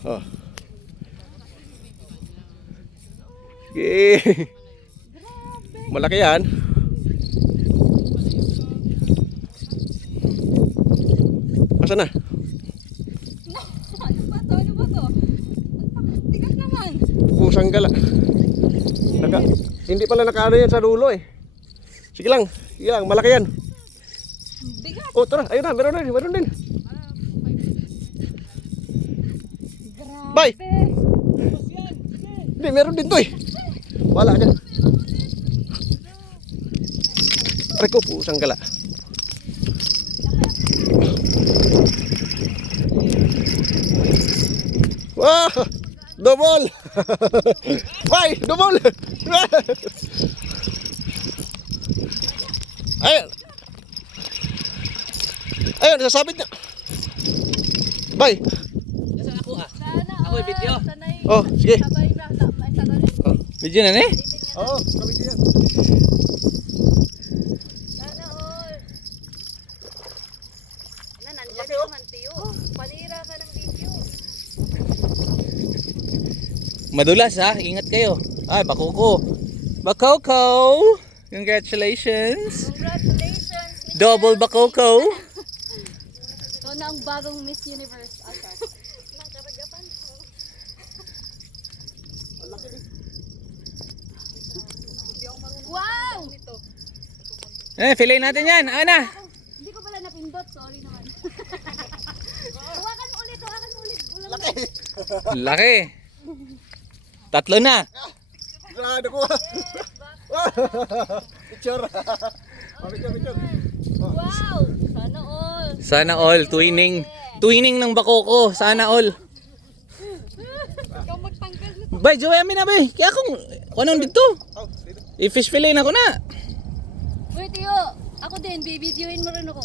Oh. Sige. Malaki yan. Asa na? Ano ba to? Ano ba to? Ang tigas naman. Pusang gala. Hindi pala nakaano yan sa dulo eh. Sige lang, malaki yan. Bigat. Oh, tara, ayun na, meron din. Grabe. Bye. Hindi, meron din to eh. Wala dyan. Aray ko, pusang gala. Wow! Double! Bye! Double! Ayun! Ayun, nasasabit na. Bye! Nasaan ako ah? Sana Ako yung video. Sanay. Oh, sige. Sabay na. Ay, sa ganun. Oh. Video na ni? Oo, kami yan. Sana all. Nandiyan Laki, oh. naman, Tiyo. Palira ka ng video. Madulas ha, ingat kayo. Ay, bakoko. Bakoko! Congratulations! Congratulations. Double bakoko! Ito na ang bagong Miss Universe. Asa? Nakaragapan. Wow! Fillet natin yan. Ana! Hindi ko pala napindot. Sorry naman. Hawakan mo ulit. Laki. Laki! Tatlo na! Grado ko. Picture. Picture. Wow! Sana all. Sana all. Twinning ng bakoko. Sana all. Ikaw magtanggal na. Bay, jowa amin na bay. Kaya kung anong dito? I-fish fillet na ko na. Uy, Tiyo. Ako din. Bibidyoin mo rin ako.